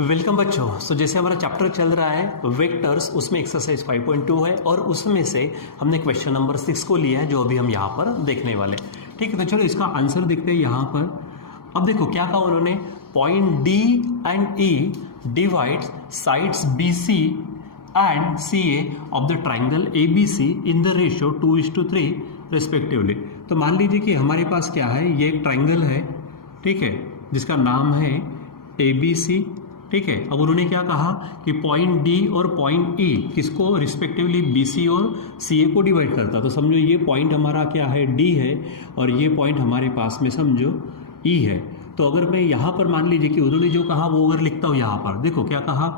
Welcome बच्चों। सो जैसे हमारा चैप्टर चल रहा है वेक्टर्स, उसमें एक्सरसाइज 5.2 है और उसमें से हमने क्वेश्चन नंबर 6 को लिया है जो अभी हम यहाँ पर देखने वाले। ठीक है, तो चलो इसका आंसर देखते हैं यहाँ पर। अब देखो क्या कहा उन्होंने, point D and E divides sides B C and C A of the triangle A B C in the ratio 2:3 respectively. तो मान लीजिए कि हमारे पास क्या है, ये एक ट्राइंगल है, ठीक है, जिसका नाम है ए बी सी। ठीक है, अब उन्होंने क्या कहा कि पॉइंट डी और पॉइंट ई किसको रिस्पेक्टिवली बी सी और सी ए को डिवाइड करता। तो समझो ये पॉइंट हमारा क्या है, डी है, और ये पॉइंट हमारे पास में समझो ई है। तो अगर मैं यहाँ पर मान लीजिए कि उन्होंने जो कहा वो अगर लिखता हूँ यहाँ पर, देखो क्या कहा,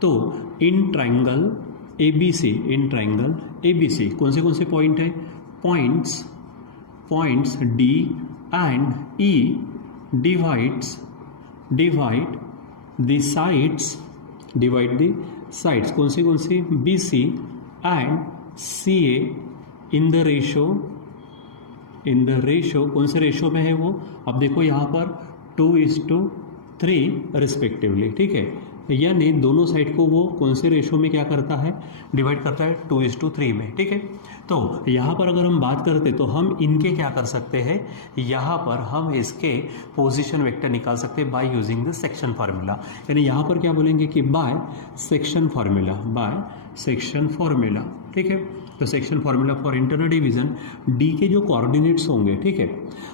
तो in triangle A B C, in triangle A B C कौन से पॉइंट है, points D and E divide the sides कौन सी B C and C A in the ratio कौन से रेशो में है वो, अब देखो यहाँ पर 2:3 रिस्पेक्टिवली। ठीक है, यानी दोनों साइड को वो कौन से रेशो में क्या करता है, डिवाइड करता है 2:3 में। ठीक है, तो यहाँ पर अगर हम बात करते तो हम इनके क्या कर सकते हैं, यहाँ पर हम इसके पोजीशन वेक्टर निकाल सकते हैं by using the section formula. यानी यहाँ पर क्या बोलेंगे कि बाय सेक्शन फार्मूला। ठीक है, तो section formula for internal division, D के जो कोऑर्डिनेट्स होंगे, ठीक है।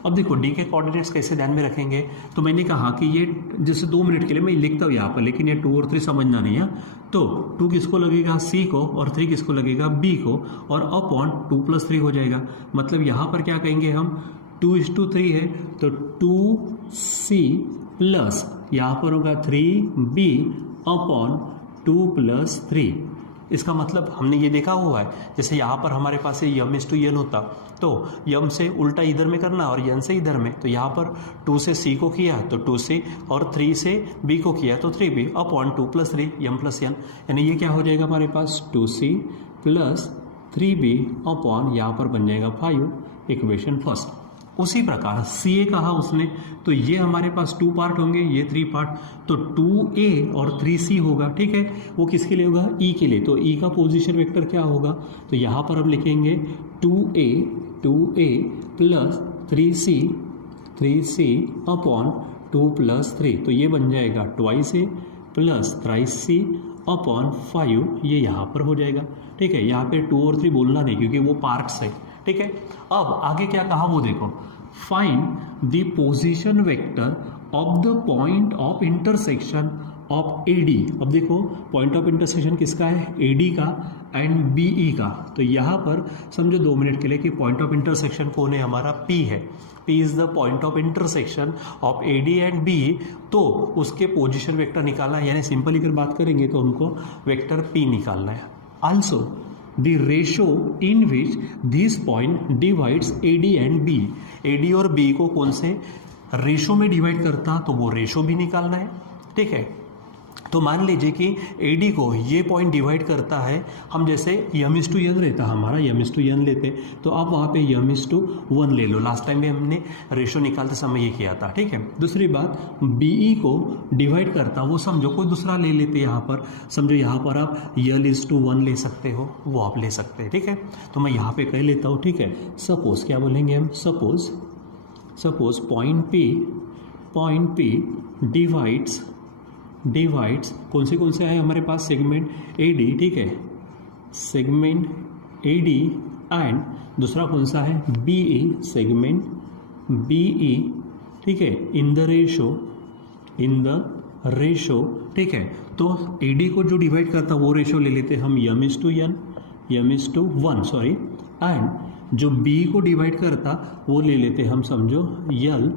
अब देखो डी के कोऑर्डिनेट्स कैसे ध्यान में रखेंगे, तो मैंने कहा कि ये जैसे 2 मिनट के लिए मैं लिखता हूँ यहाँ पर, लेकिन ये 2 और 3 समझना नहीं है। तो 2 किसको लगेगा, सी को, और 3 किसको लगेगा, बी को, और अपॉन 2+3 हो जाएगा। मतलब यहाँ पर क्या कहेंगे हम, 2:3 है तो 2c प्लस यहाँ पर होगा 3b अपॉन 2+3। इसका मतलब हमने ये देखा हुआ है, जैसे यहाँ पर हमारे पास m/n होता तो m से उल्टा इधर में करना और n से इधर में। तो यहाँ पर 2 से c को किया तो 2c और 3 से b को किया तो 3b अपॉन 2+3 m+n। यानी ये क्या हो जाएगा हमारे पास 2c प्लस 3b अपॉन यहाँ पर बन जाएगा 5, इक्वेशन फर्स्ट। उसी प्रकार सी ए कहा उसने, तो ये हमारे पास 2 पार्ट होंगे, ये 3 पार्ट, तो 2a और 3c होगा। ठीक है, वो किसके लिए होगा, ई के लिए। तो ई का पोजीशन वेक्टर क्या होगा, तो यहाँ पर हम लिखेंगे 2a प्लस 3c अपॉन 2+3। तो ये बन जाएगा 2a प्लस 3c अपॉन 5, ये यहाँ पर हो जाएगा। ठीक है, यहाँ पे 2 और 3 बोलना नहीं क्योंकि वो पार्ट्स है। ठीक है, अब आगे क्या कहा वो देखो, find the position vector of the point of intersection of AD. अब देखो पॉइंट ऑफ इंटरसेक्शन किसका है, एडी का एंड बीई का। तो यहाँ पर समझो 2 मिनट के लिए कि पॉइंट ऑफ इंटरसेक्शन कौन है, हमारा पी है। P is the point of intersection of AD and B. तो उसके पोजीशन वेक्टर निकालना है, यानी सिंपली अगर बात करेंगे तो उनको वेक्टर पी निकालना है। Also the ratio in which this point divides AD and B, AD और B को कौन से रेशो में डिवाइड करता, तो वो रेशो भी निकालना है। ठीक है, तो मान लीजिए कि AD को ये पॉइंट डिवाइड करता है, हम जैसे m/n रहता हमारा, m/n लेते, तो आप वहाँ पे m/1 ले लो। लास्ट टाइम भी हमने रेशो निकालते समय ये किया था। ठीक है, दूसरी बात BE को डिवाइड करता, वो समझो कोई दूसरा ले लेते, यहाँ पर समझो यहाँ पर आप l/1 ले सकते हो, वो आप ले सकते हैं। ठीक है, तो मैं यहाँ पे कह लेता हूँ। ठीक है, सपोज क्या बोलेंगे हम, सपोज पॉइंट P डिवाइड्स कौन से है हमारे पास, सेगमेंट AD। ठीक है, सेगमेंट AD एंड दूसरा कौन सा है, BE, सेगमेंट BE। ठीक है, इन द रेशो। ठीक है, तो AD को जो डिवाइड करता वो रेशो ले लेते हम m/1 सॉरी, एंड जो BE को डिवाइड करता वो ले लेते हम समझो l/n।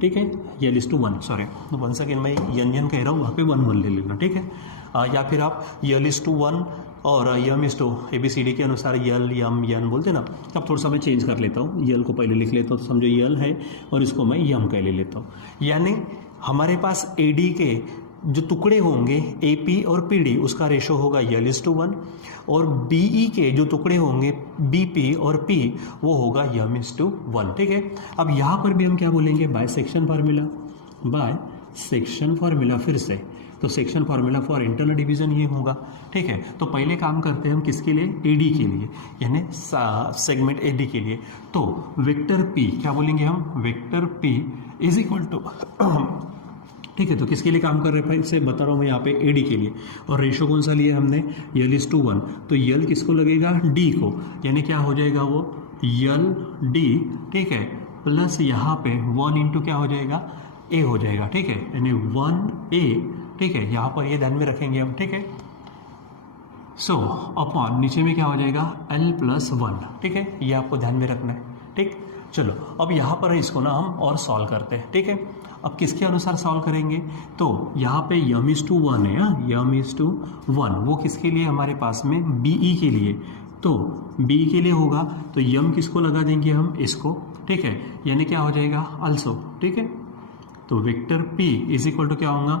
ठीक है, l/1 सॉरी, 1 सेकेंड मैं n कह रहा हूँ, वहाँ पे 1 ले लेना। ठीक है, या फिर आप l/1 और ABCD के अनुसार l m n बोलते ना। अब थोड़ा सा मैं चेंज कर लेता हूँ, l को पहले लिख लेता हूँ, तो समझो l है और इसको मैं m कह ले लेता हूँ। यानी हमारे पास AD के जो टुकड़े होंगे AP और PD, उसका रेशो होगा l/1, और BE के जो टुकड़े होंगे BP और P, वो होगा m/1। ठीक है, अब यहाँ पर भी हम क्या बोलेंगे, by section formula, by section formula फिर से, तो section formula for internal division ये होगा, ठीक है। तो पहले काम करते हैं हम किसके लिए, एडी के लिए, यानी सेगमेंट एडी के लिए। तो वेक्टर पी क्या बोलेंगे हम, vector P is equal to, ठीक है। तो किसके लिए काम कर रहे हैं भाई, से बता रहा हूँ मैं यहाँ पे एडी के लिए। और रेशो कौन सा लिया हमने, यल इज टू 1, तो यल किसको लगेगा, डी को, यानी क्या हो जाएगा वो यल डी, ठीक है, प्लस यहाँ पे 1 इंटू क्या हो जाएगा, ए हो जाएगा, ठीक है, यानी 1a, ठीक है। यहाँ पर ये ध्यान में रखेंगे हम, ठीक है। सो अपॉन नीचे में क्या हो जाएगा, l प्लस 1, ठीक है, ये आपको ध्यान में रखना है, ठीक। चलो अब यहाँ पर इसको ना हम और सॉल्व करते हैं, ठीक है। अब किसके अनुसार सॉल्व करेंगे, तो यहाँ पे यम इज टू 1 है, यम इज टू 1, वो किसके लिए हमारे पास में बीई के लिए, तो बी के लिए होगा, तो यम किसको लगा देंगे हम, इसको, ठीक है, यानी क्या हो जाएगा अल्सो, ठीक है। तो vector P is equal to क्या होगा,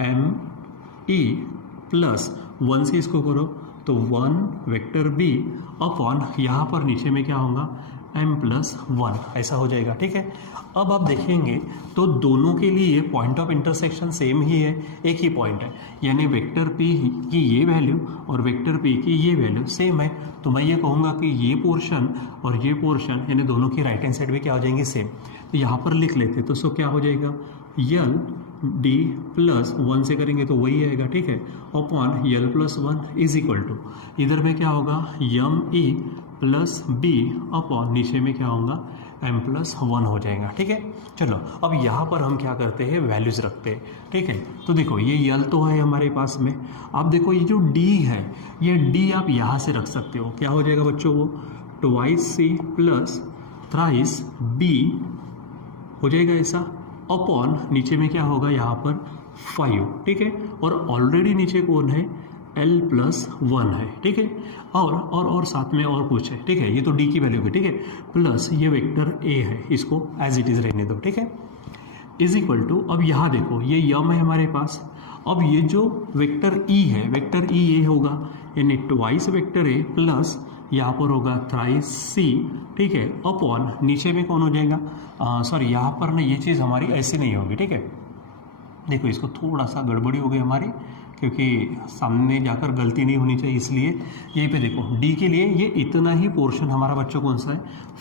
एम ई प्लस 1 से इसको करो तो 1 वेक्टर बी अपॉन यहाँ पर नीचे में क्या होगा, m प्लस 1, ऐसा हो जाएगा, ठीक है। अब आप देखेंगे तो दोनों के लिए पॉइंट ऑफ इंटरसेक्शन सेम ही है, एक ही पॉइंट है, यानी वेक्टर p की ये वैल्यू और वेक्टर p की ये वैल्यू सेम है। तो मैं ये कहूँगा कि ये पोर्शन और ये पोर्शन यानी दोनों की राइट हैंड साइड भी क्या हो जाएंगी, सेम। तो यहाँ पर लिख लेते, तो सो क्या हो जाएगा, यल डी प्लस 1 से करेंगे तो वही आएगा, ठीक है, upon l plus 1 is equal to, इधर में क्या होगा, m e plus b upon नीचे में क्या होगा, m प्लस 1 हो जाएगा, ठीक है। चलो अब यहाँ पर हम क्या करते हैं, वैल्यूज रखते हैं, ठीक है। तो देखो ये यल तो है हमारे पास में, आप देखो ये जो d है, ये d आप यहाँ से रख सकते हो, क्या हो जाएगा बच्चों, वो twice c plus thrice b हो जाएगा ऐसा, अपॉन नीचे में क्या होगा यहाँ पर 5, ठीक है। और ऑलरेडी नीचे कौन है, l प्लस 1 है, ठीक है। और साथ में और कुछ है, ठीक है, ये तो d की वैल्यू है, ठीक है, प्लस ये वेक्टर a है, इसको एज इट इज रहने दो, ठीक है, इज इक्वल टू, अब यहाँ देखो ये यम है हमारे पास, अब ये जो वेक्टर e है, वेक्टर e ये होगा, यानी ट्वाइस वेक्टर a प्लस यहाँ पर होगा थ्राइस c, ठीक है, अपॉन नीचे में कौन हो जाएगा, सॉरी यहाँ पर ना ये चीज़ हमारी ऐसी नहीं होगी, ठीक है। देखो इसको थोड़ा सा गड़बड़ी हो गई हमारी, क्योंकि सामने जाकर गलती नहीं होनी चाहिए, इसलिए यहीं पे देखो d के लिए ये इतना ही पोर्शन हमारा बच्चों कौन सा है,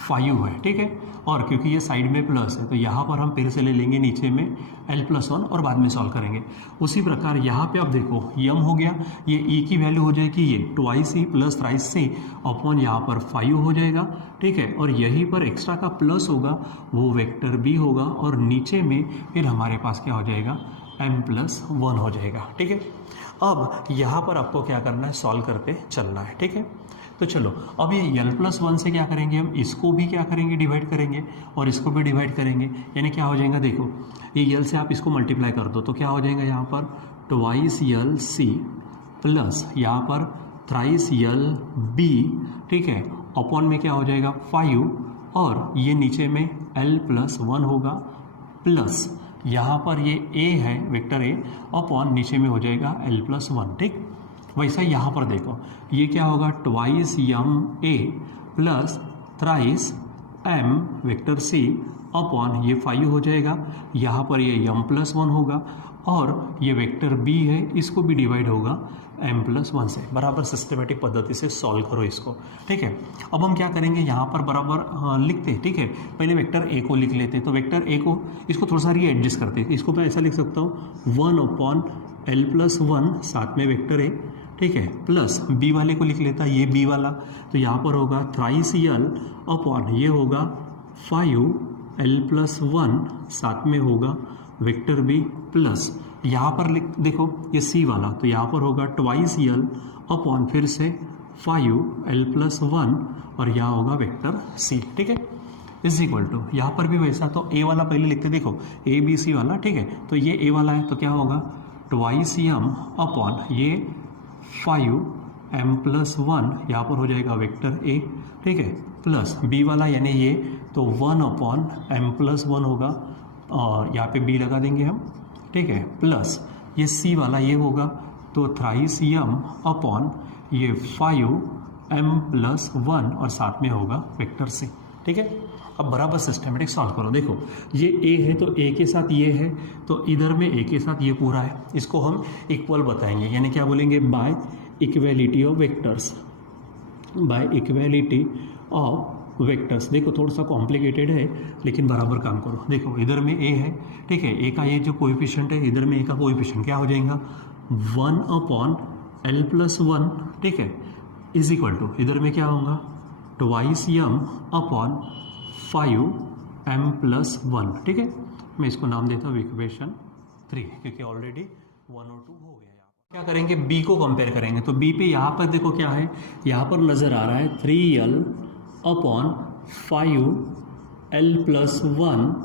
5 है, ठीक है। और क्योंकि ये साइड में प्लस है तो यहाँ पर हम फिर से ले लेंगे नीचे में l प्लस 1 और बाद में सॉल्व करेंगे। उसी प्रकार यहाँ पे अब देखो यम हो गया, ये e की वैल्यू हो जाएगी ये twice e plus thrice c upon यहाँ पर 5 हो जाएगा, ठीक है। और यहीं पर एक्स्ट्रा का प्लस होगा वो वेक्टर b होगा, और नीचे में फिर हमारे पास क्या हो जाएगा, m प्लस 1 हो जाएगा, ठीक है। अब यहाँ पर आपको क्या करना है, सॉल्व करते चलना है, ठीक है। तो चलो अब ये यल प्लस 1 से क्या करेंगे हम, इसको भी क्या करेंगे, डिवाइड करेंगे और इसको भी डिवाइड करेंगे, यानी क्या हो जाएगा, देखो ये यल से आप इसको मल्टीप्लाई कर दो तो क्या हो जाएगा, यहाँ पर ट्वाइस यल सी प्लस यहाँ पर थ्राइस यल बी, ठीक है, अपॉन में क्या हो जाएगा 5, और ये नीचे में l प्लस 1 होगा, प्लस यहाँ पर ये a है वेक्टर a, अपॉन नीचे में हो जाएगा l प्लस 1, ठीक। वैसा यहाँ पर देखो ये क्या होगा, twice m a plus thrice m vector c upon ये 5 हो जाएगा, यहाँ पर ये m प्लस 1 होगा, और ये वेक्टर b है, इसको भी डिवाइड होगा m प्लस 1 से। बराबर सिस्टमेटिक पद्धति से सॉल्व करो इसको, ठीक है। अब हम क्या करेंगे, यहाँ पर बराबर लिखते हैं, ठीक है। पहले वेक्टर a को लिख लेते हैं, तो वेक्टर a को इसको थोड़ा सा रीएडजस्ट करते हैं, इसको मैं ऐसा लिख सकता हूँ 1 अपॉन l प्लस 1 साथ में वेक्टर a, ठीक है, प्लस b वाले को लिख लेता है ये b वाला, तो यहाँ पर होगा थ्राइस यल अपॉन ये होगा 5 l प्लस 1 साथ में होगा वेक्टर b, प्लस यहाँ पर लिख देखो ये c वाला, तो यहाँ पर होगा ट्वाइस यल अपॉन फिर से 5 l प्लस 1 और यहाँ होगा वेक्टर c, ठीक है, इज इक्वल टू, यहाँ पर भी वैसा, तो a वाला पहले लिखते, देखो a b c वाला, ठीक है, तो ये a वाला है तो क्या होगा ट्वाइस यम अपॉन ये 5 m प्लस 1 यहाँ पर हो जाएगा वेक्टर a, ठीक है, प्लस b वाला यानी ये, तो 1 अपॉन m प्लस 1 होगा, और यहाँ पे b लगा देंगे हम, ठीक है, प्लस ये c वाला ये होगा, तो थ्राइस यम अपॉन ये 5 m प्लस 1 और साथ में होगा वेक्टर c, ठीक है। अब बराबर सिस्टमेटिक सॉल्व करो। देखो ये ए है तो ए के साथ ये है, तो इधर में ए के साथ ये पूरा है, इसको हम इक्वल बताएंगे, यानी क्या बोलेंगे, by equality of vectors, by equality of vectors. देखो थोड़ा सा कॉम्प्लिकेटेड है लेकिन बराबर काम करो। देखो इधर में ए है, ठीक है, ए का ये जो कोएफिशिएंट है, इधर में ए का कोएफिशिएंट क्या हो जाएगा 1/l+1, ठीक है, इज इक्वल टू इधर में क्या होगा 2m/5m+1, ठीक है। मैं इसको नाम देता हूँ इक्वेशन 3 क्योंकि ऑलरेडी 1 और 2 हो गया। क्या करेंगे, बी को कंपेयर करेंगे, तो बी पे यहाँ पर देखो क्या है, यहाँ पर नज़र आ रहा है 3l/5l+1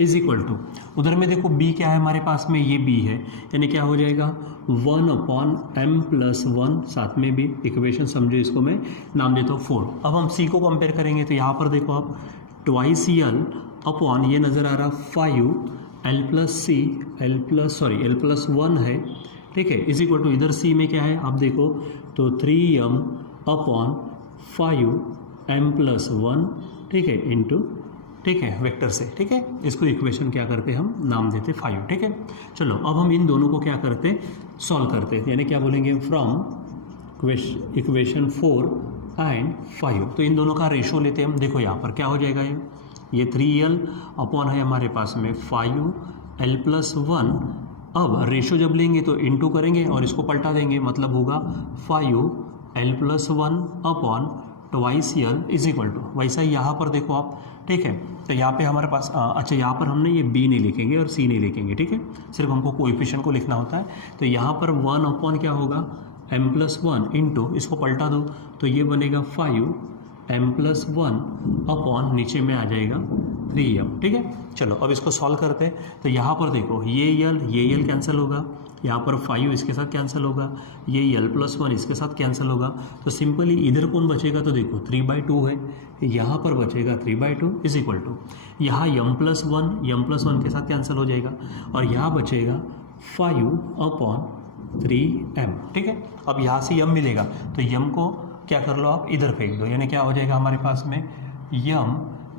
इज इक्वल टू, उधर में देखो b क्या है हमारे पास में, ये b है, यानी क्या हो जाएगा 1/m+1, साथ में भी इक्वेशन समझो, इसको मैं नाम देता हूँ 4। अब हम c को कंपेयर करेंगे, तो यहाँ पर देखो आप 2l/, ये नज़र आ रहा 5l+1 है, ठीक है, इज इक्वल टू इधर c में क्या है आप देखो तो 3m/5m+1, ठीक है, इंटू, ठीक है, वेक्टर से, ठीक है, इसको इक्वेशन क्या करते हैं हम नाम देते 5, ठीक है। चलो अब हम इन दोनों को क्या करते हैं, सॉल्व करते हैं, यानी क्या बोलेंगे फ्रॉम इक्वेशन 4 एंड 5, तो इन दोनों का रेशो लेते हैं हम। देखो यहाँ पर क्या हो जाएगा, ये 3l/ है हमारे पास में 5l+1, अब रेशो जब लेंगे तो इंटू करेंगे और इसको पलटा देंगे, मतलब होगा 5l+1/2l इज इक्वल टू, वैसा ही यहाँ पर देखो आप, ठीक है, तो यहाँ पे हमारे पास अच्छा यहाँ पर हमने ये b नहीं लिखेंगे और c नहीं लिखेंगे, ठीक है, सिर्फ हमको कोएफिशिएंट को लिखना होता है। तो यहाँ पर 1/ क्या होगा m+1 इंटू, इसको पलटा दो तो ये बनेगा 5m+1 नीचे में आ जाएगा 3m, ठीक है। चलो अब इसको सॉल्व करते हैं, तो यहाँ पर देखो ये l कैंसिल होगा, यहाँ पर 5 इसके साथ कैंसिल होगा, ये l+1 इसके साथ कैंसिल होगा, तो सिंपली इधर कौन बचेगा, तो देखो 3/2 है, यहाँ पर बचेगा 3/2 इज इक्वल टू, यहाँ m+1 के साथ कैंसिल हो जाएगा और यहाँ बचेगा 5/3m, ठीक है। अब यहाँ से m मिलेगा तो m को क्या कर लो आप इधर फेंक दो, यानी क्या हो जाएगा हमारे पास में m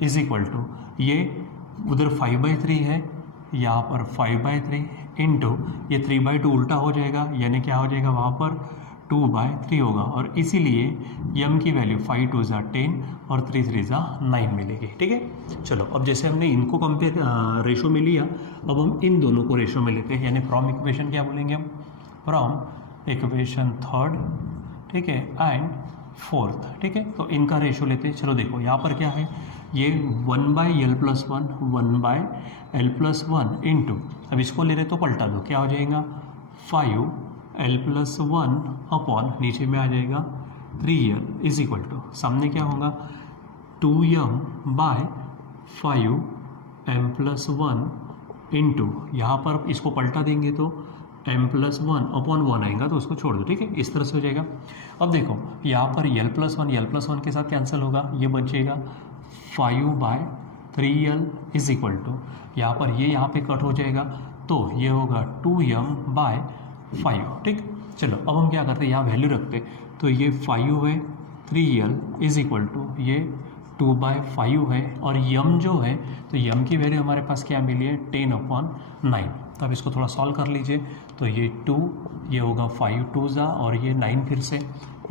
इज इक्वल टू, ये उधर 5/3 है, यहाँ पर 5/3 इंटू ये 3/2 उल्टा हो जाएगा, यानी क्या हो जाएगा वहाँ पर 2/3 होगा, और इसीलिए m की वैल्यू 5 2 ज़ा 10 और 3 3 ज़ा 9 मिलेगी, ठीक है। चलो अब जैसे हमने इनको कंपेयर रेशो में लिया, अब हम इन दोनों को रेशो में लेते हैं, यानी फ्रॉम इक्वेशन क्या बोलेंगे हम, फ्रॉम इक्वेशन 3, ठीक है, एंड 4th, ठीक है, तो इनका रेशो लेते हैं। चलो देखो यहाँ पर क्या है, ये 1/l+1 इंटू, अब इसको ले रहे तो पलटा दो, क्या हो जाएगा 5l+1 नीचे में आ जाएगा 3l इज इक्वल टू, सामने क्या होगा 2m/5m+1 इंटू, यहाँ पर इसको पलटा देंगे तो m+1/1 आएगा, तो उसको छोड़ दो, ठीक है, इस तरह से हो जाएगा। अब देखो यहाँ पर l+1 के साथ कैंसिल होगा, ये बचेगा 5/3l इज इक्वल टू, यहाँ पर ये यहाँ पे कट हो जाएगा तो ये होगा 2m/5, ठीक। चलो अब हम क्या करते हैं, यहाँ वैल्यू रखते, तो ये 5 है, 3l इज इक्वल टू ये 2/5 है, और m जो है तो m की वैल्यू हमारे पास क्या मिली है 10/9। तो अब इसको थोड़ा सॉल्व कर लीजिए, तो ये 2, ये होगा 5 2 ज़ा और ये 9 फिर से,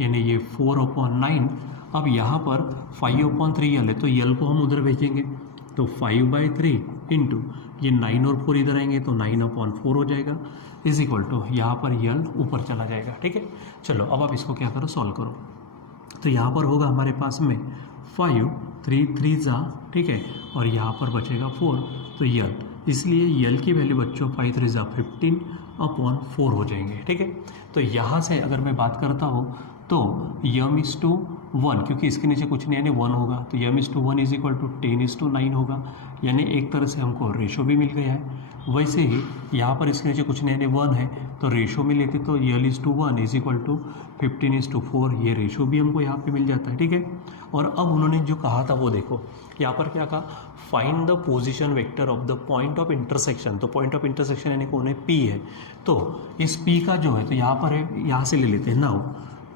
यानी ये 4/9। अब यहाँ पर 5/3l है तो l को हम उधर भेजेंगे, तो 5/3 इंटू ये 9 और 4 इधर आएंगे तो 9/4 हो जाएगा इज इक्वल टू, यहाँ पर l ऊपर चला जाएगा, ठीक है। चलो अब आप इसको क्या करो, सॉल्व करो, तो यहाँ पर होगा हमारे पास में 5 3 3 ज़ा, ठीक है, और यहाँ पर बचेगा 4, तो l, इसलिए l की वैल्यू बच्चों 5 3 ज़ा 15/4 हो जाएंगे, ठीक है। तो यहाँ से अगर मैं बात करता हूँ तो m/1, क्योंकि इसके नीचे कुछ नहीं यानी 1 होगा, तो m/1 इज इक्वल टू 10/9 होगा, यानी एक तरह से हमको रेशो भी मिल गया है। वैसे ही यहाँ पर इसके नीचे कुछ नहीं यानी 1 है, तो रेशो में लेते तो l/1 इज इक्वल टू 15/4, ये रेशो भी हमको यहाँ पे मिल जाता है, ठीक है। और अब उन्होंने जो कहा था वो देखो, यहाँ पर क्या कहा, find the position vector of the point of intersection, तो पॉइंट ऑफ इंटरसेक्शन यानी कौन है, P है, तो इस P का जो है तो यहाँ पर है, यहाँ से ले लेते हैं। Now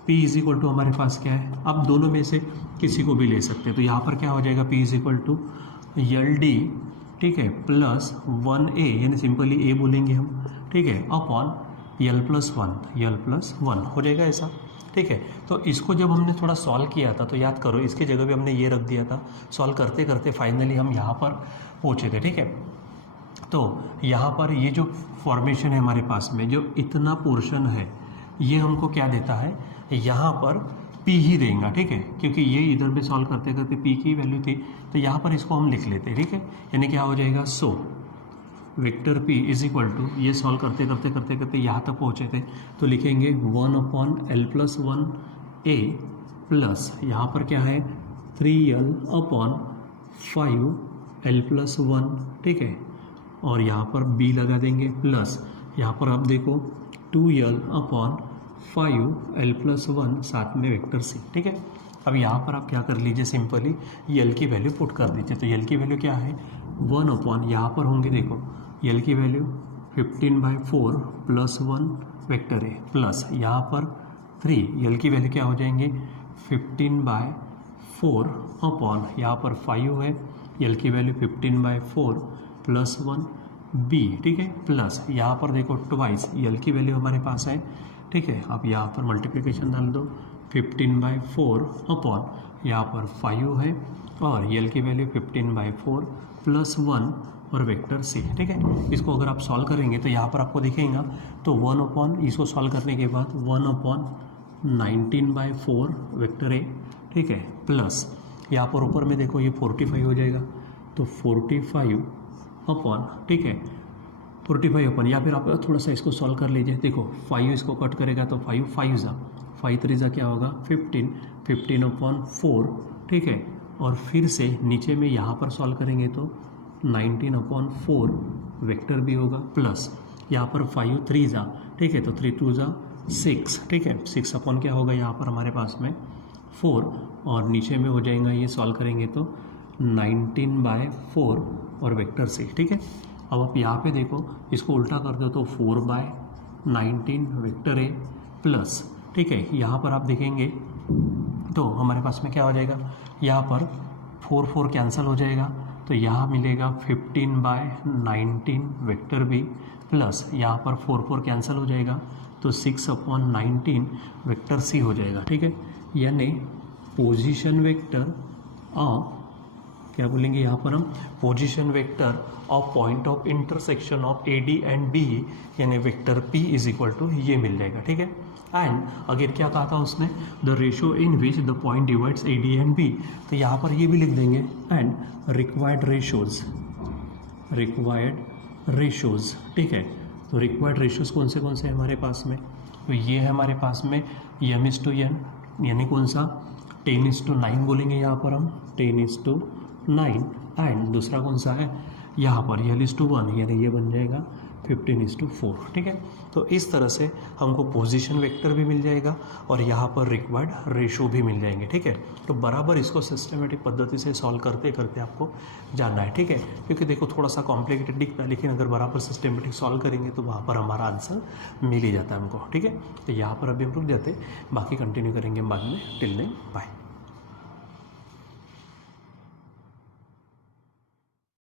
P is equal to हमारे पास क्या है, अब दोनों में से किसी को भी ले सकते हैं, तो यहाँ पर क्या हो जाएगा, P is equal to l D, ठीक है, प्लस 1a, यानी सिंपली a बोलेंगे हम, ठीक है, अपॉन यल प्लस वन हो जाएगा ऐसा, ठीक है। तो इसको जब हमने थोड़ा सॉल्व किया था तो याद करो इसकी जगह पे हमने ये रख दिया था, सॉल्व करते करते फाइनली हम यहाँ पर पहुँचे थे, ठीक है। तो यहाँ पर ये जो फॉर्मेशन है हमारे पास में, जो इतना पोर्शन है ये हमको क्या देता है, यहाँ पर P ही देगा, ठीक है, क्योंकि ये इधर पे सॉल्व करते करते P की वैल्यू थी, तो यहाँ पर इसको हम लिख लेते हैं, ठीक है। यानी क्या हो जाएगा, so vector P is equal to, ये सॉल्व करते करते करते करते यहाँ तक पहुँचे थे, तो लिखेंगे 1/l+1a प्लस यहाँ पर क्या है 3l/5l+1, ठीक है, और यहाँ पर b लगा देंगे प्लस यहाँ पर आप देखो 2l/5l+1 साथ में वेक्टर c, ठीक है। अब यहाँ पर आप क्या कर लीजिए, सिंपली यल की वैल्यू पुट कर दीजिए, तो यल की वैल्यू क्या है 1/, यहाँ पर होंगे देखो यल की वैल्यू 15/4 + 1 वेक्टर है, प्लस यहाँ पर 3 यल की वैल्यू क्या हो जाएंगे 15/4 अपॉन यहाँ पर 5 है, यल की वैल्यू 15/4 + 1 b, ठीक है, प्लस यहाँ पर देखो ट्वाइस यल की वैल्यू हमारे पास है, ठीक है। अब यहाँ पर मल्टीप्लिकेशन डाल दो 15/4 अपॉन यहाँ पर 5 है और यल की वैल्यू 15/4 + 1 और वेक्टर c, ठीक है। इसको अगर आप सॉल्व करेंगे तो यहाँ पर आपको दिखेगा, तो 1/, इसको सॉल्व करने के बाद 1/19/4 वेक्टर a, ठीक है, प्लस यहाँ पर ऊपर में देखो ये 45 हो जाएगा, तो 45 अपॉन, ठीक है, 45 अपॉन, या फिर आप थोड़ा सा इसको सॉल्व कर लीजिए, देखो 5 इसको कट करेगा तो 5 3 क्या होगा 15/4, ठीक है, और फिर से नीचे में यहाँ पर सॉल्व करेंगे तो 19/4 वेक्टर भी होगा, प्लस यहाँ पर 5 3, ठीक है, तो 3 2 6, ठीक है, 6 अपॉन क्या होगा यहाँ पर हमारे पास में 4, और नीचे में हो जाएगा ये सॉल्व करेंगे तो 19/4 और वेक्टर c, ठीक है। अब आप यहाँ पे देखो इसको उल्टा कर दो तो 4/19 वेक्टर a प्लस, ठीक है, यहाँ पर आप देखेंगे तो हमारे पास में क्या हो जाएगा, यहाँ पर 4 कैंसिल हो जाएगा, तो यहाँ मिलेगा 15/19 वेक्टर b प्लस यहाँ पर 4 कैंसिल हो जाएगा, तो 6/19 वेक्टर c हो जाएगा, ठीक है। यानी पोजीशन वेक्टर ऑफ, क्या बोलेंगे यहाँ पर हम, position vector of point of intersection of AD and B, यानी vector P is equal to ये मिल जाएगा, ठीक है। एंड अगर क्या कहा था उसने, the ratio in which the point divides AD and B, तो यहाँ पर ये भी लिख देंगे, एंड रिक्वायर्ड रेशोज़, ठीक है। तो रिक्वायर्ड रेशोज़ कौन से हैं हमारे पास में, तो ये है हमारे पास में m/n, यानी कौन सा 10:9 बोलेंगे यहाँ पर हम 10:9, एंड दूसरा कौन सा है यहाँ पर l/1, यानी ये बन जाएगा 15:4, ठीक है। तो इस तरह से हमको पोजीशन वेक्टर भी मिल जाएगा और यहाँ पर रिक्वायर्ड रेशो भी मिल जाएंगे, ठीक है। तो बराबर इसको सिस्टमेटिक पद्धति से सॉल्व करते करते आपको जानना है, ठीक है, क्योंकि देखो थोड़ा सा कॉम्प्लिकेटेड दिखता है, लेकिन अगर बराबर सिस्टमेटिक सॉल्व करेंगे तो वहाँ पर हमारा आंसर मिल ही जाता है हमको, ठीक है। तो यहाँ पर अभी हम रुक जाते, बाकी कंटिन्यू करेंगे बाद में। Till then bye.